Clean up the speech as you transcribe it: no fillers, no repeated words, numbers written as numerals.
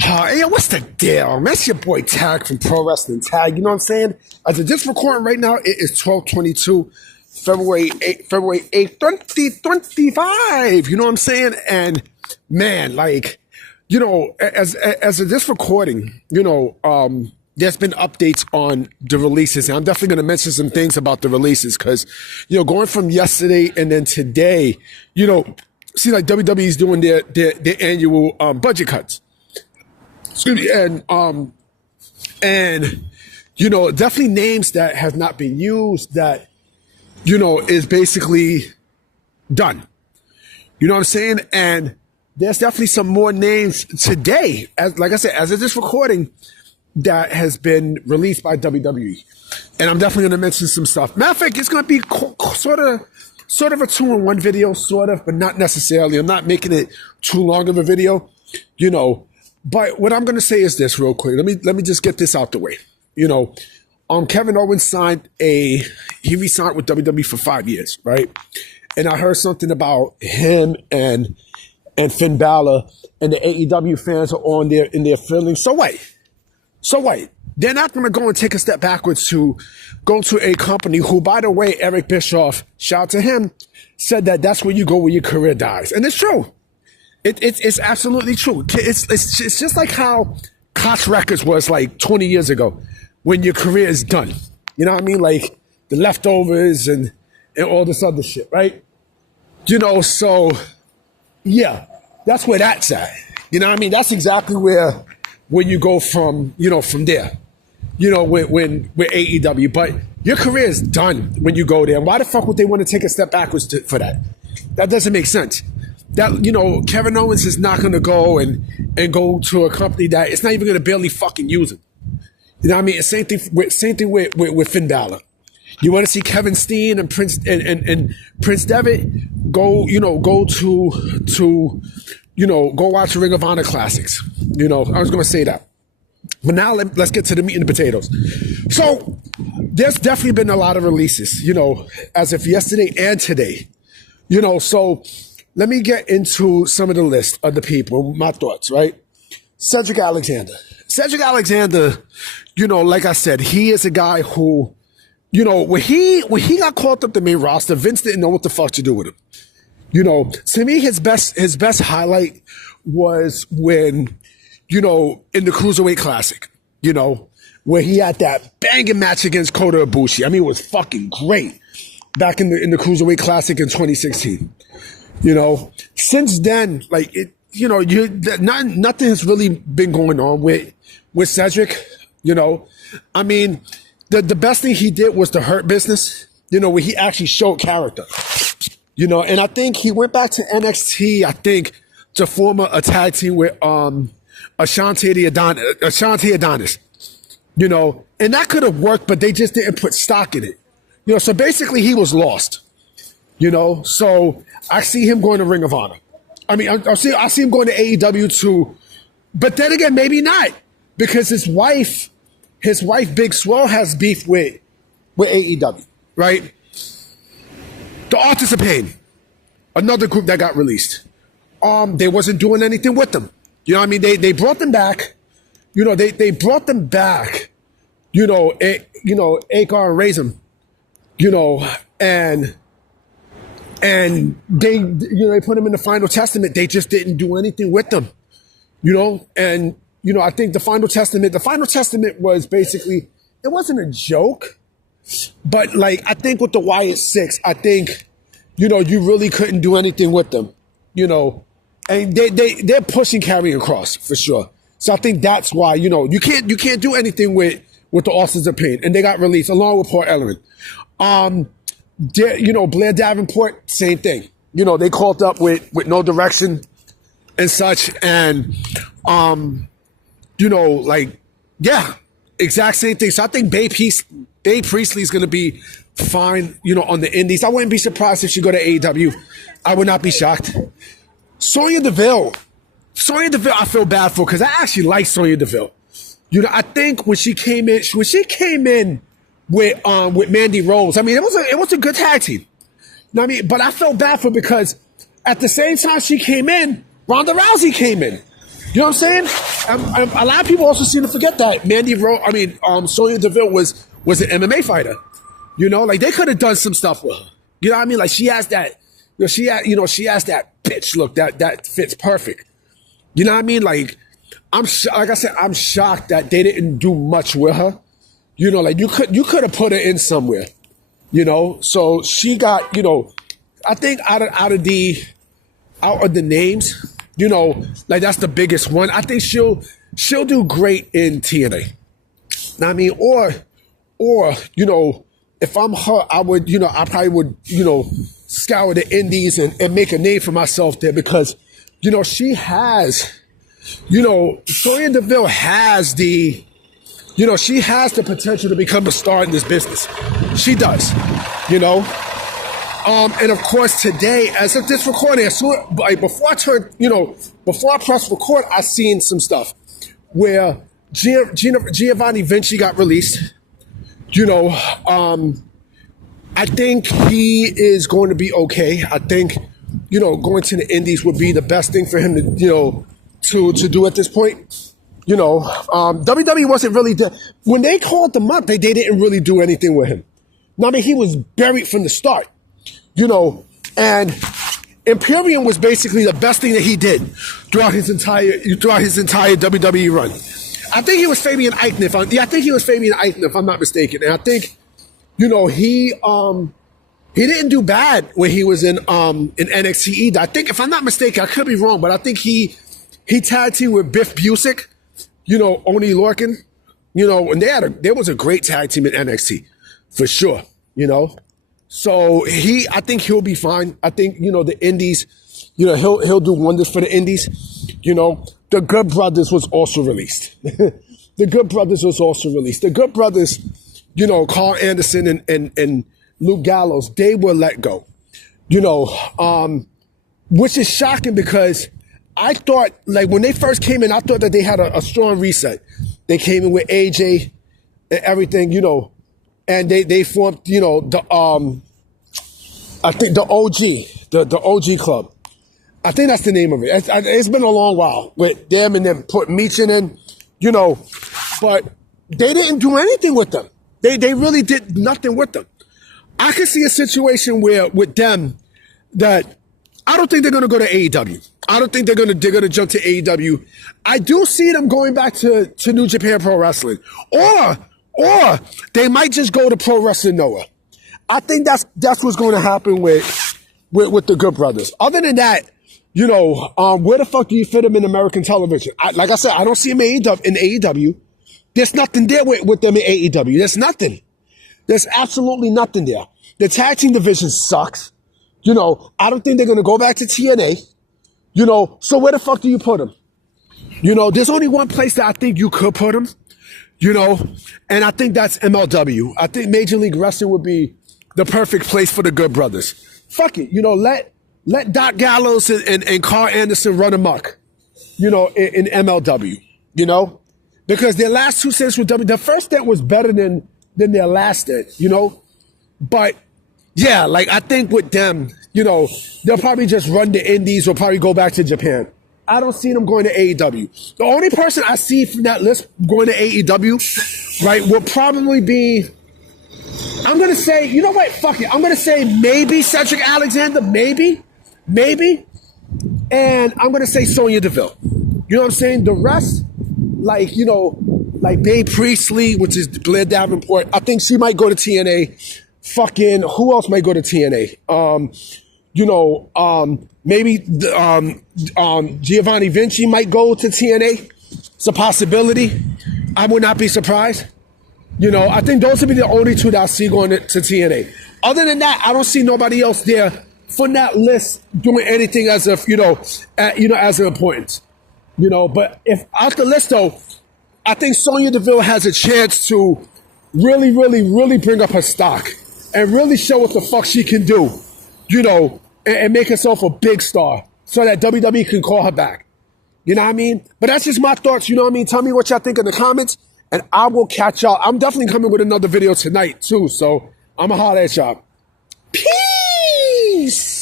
Hey, what's the deal? That's your boy Tag from Pro Wrestling Tag. You know what I'm saying? As of this recording right now, it is 12/22, February 8th, 2025. You know what I'm saying? And man, like, as of this recording, there's been updates on the releases. And I'm definitely going to mention some things about the releases because, going from yesterday and then today, see, like WWE's doing their annual budget cuts. Excuse me, and definitely names that have not been used that, is basically done. You know what I'm saying? And there's definitely some more names today, like I said, as of this recording, that has been released by WWE. And I'm definitely going to mention some stuff. Matter of fact, it's going to be sort of a 2-in-1 video, sort of, but not necessarily. I'm not making it too long of a video, But what I'm going to say is this real quick. Let me just get this out the way. Kevin Owens he re-signed with WWE for 5 years, right? And I heard something about him and Finn Balor and the AEW fans are on there in their feelings. So wait. They're not going to go and take a step backwards to go to a company who, by the way, Eric Bischoff, shout out to him, said that that's where you go when your career dies. And it's true. It's absolutely true. It's just like how Koch Records was like 20 years ago when your career is done. You know what I mean? Like the leftovers and all this other shit, right? So yeah, that's where that's at. You know what I mean? That's exactly where you go from there. With AEW. But your career is done when you go there. And why the fuck would they want to take a step backwards for that? That doesn't make sense. That, Kevin Owens is not going to go and go to a company that it's not even going to barely fucking use him. You know what I mean? Same thing with Finn Balor. You want to see Kevin Steen and Prince Devitt go watch Ring of Honor classics. I was going to say that. But now let's get to the meat and the potatoes. So there's definitely been a lot of releases, as of yesterday and today. So let me get into some of the list of the people, my thoughts, right? Cedric Alexander. Cedric Alexander, like I said, he is a guy who, when he got called up the main roster, Vince didn't know what the fuck to do with him. To me, his best highlight was when, in the Cruiserweight Classic, where he had that banging match against Kota Ibushi. I mean, it was fucking great back in the Cruiserweight Classic in 2016. Since then, like nothing has really been going on with Cedric. I mean, the best thing he did was the Hurt Business. Where he actually showed character. And I think he went back to NXT. I think to form a tag team with Ashanti Adonis. And that could have worked, but they just didn't put stock in it. So basically he was lost. So I see him going to Ring of Honor. I mean, I see him going to AEW too, but then again, maybe not, because his wife, Big Swole, has beef with AEW, right? The Authors of Pain, another group that got released. They wasn't doing anything with them. You know what I mean? They brought them back. They brought them back. Akar and Razum. And they put them in the Final Testament. They just didn't do anything with them. And I think the Final Testament was basically, it wasn't a joke, but like I think with the Wyatt Six, I think you really couldn't do anything with them. And they're pushing Karrion Kross for sure. So I think that's why you can't do anything with the Authors of Pain, and they got released along with Paul Ellering. Blair Davenport, same thing. They called up with No Direction and such, and exact same thing. So I think Bae Priestley is going to be fine, on the indies. I wouldn't be surprised if she go to AEW. I would not be shocked. Sonya DeVille, I feel bad for because I actually like Sonya DeVille. I think when she came in with Mandy Rose, I mean, it was a good tag team. You know what I mean? But I felt bad for because at the same time she came in, Ronda Rousey came in. You know what I'm saying? A lot of people also seem to forget that Sonya DeVille was an MMA fighter. You know, like they could have done some stuff with her. You know what I mean? Like she has that, she has that bitch look that fits perfect. You know what I mean? Like like I said, I'm shocked that they didn't do much with her. You know, like you could have put her in somewhere. You know, so she got, I think out of the names, like that's the biggest one. I think she'll do great in TNA. I mean, or if I'm her, I would, I probably would, scour the indies and make a name for myself there because, she has, Sonya DeVille has the, she has the potential to become a star in this business. She does, and of course today, as of this recording, before I press record, I seen some stuff where Giovanni Vinci got released. I think he is going to be okay. I think, going to the indies would be the best thing for him to do at this point. WWE wasn't really when they called him up, they didn't really do anything with him. I mean, he was buried from the start, and Imperium was basically the best thing that he did throughout his entire WWE run. I think he was Fabian Eichner. I think he was Fabian Eichner, if I'm not mistaken. And I think, he didn't do bad when he was in NXT either. I think, if I'm not mistaken, I could be wrong, but I think he tag teamed with Biff Busick, Oni Lorcan, and there was a great tag team in NXT for sure, So I think he'll be fine. I think, the indies, he'll do wonders for the indies. The Good Brothers was also released. The Good Brothers, Karl Anderson and Luke Gallows, they were let go. Which is shocking because I thought, like, when they first came in, I thought that they had a strong reset. They came in with AJ and everything, and they formed, I think the OG club. I think that's the name of it. It's been a long while with them and then put Meechin in, but they didn't do anything with them. They really did nothing with them. I could see a situation where with them that I don't think they're going to go to AEW. I don't think they're going to jump to AEW. I do see them going back to New Japan Pro Wrestling, or they might just go to Pro Wrestling Noah. I think that's what's going to happen with the Good Brothers. Other than that, where the fuck do you fit them in American television? Like I said, I don't see them in AEW. There's nothing there with them in AEW. There's nothing. There's absolutely nothing there. The tag team division sucks. I don't think they're going to go back to TNA. So where the fuck do you put them? There's only one place that I think you could put them, and I think that's MLW. I think Major League Wrestling would be the perfect place for the Good Brothers. Fuck it. Let Doc Gallows and Karl Anderson run amok, in MLW, because their last two stints with WWE, the first stint was better than their last stint, but yeah, like I think with them, they'll probably just run the indies or probably go back to Japan. I don't see them going to AEW. The only person I see from that list going to AEW, right, will probably be, I'm going to say, you know what, fuck it. I'm going to say maybe Cedric Alexander, maybe. And I'm going to say Sonya DeVille. You know what I'm saying? The rest, like Babe Priestley, which is Blair Davenport, I think she might go to TNA. Fucking, who else might go to TNA? Maybe Giovanni Vinci might go to TNA. It's a possibility. I would not be surprised. I think those would be the only two that I see going to TNA. Other than that, I don't see nobody else there from that list doing anything as of, as of importance. But if out the list though, I think Sonya DeVille has a chance to really, really, really bring up her stock and really show what the fuck she can do, and make herself a big star so that WWE can call her back. You know what I mean? But that's just my thoughts, you know what I mean? Tell me what y'all think in the comments, and I will catch y'all. I'm definitely coming with another video tonight, too, so I'm going to holler at y'all. Peace!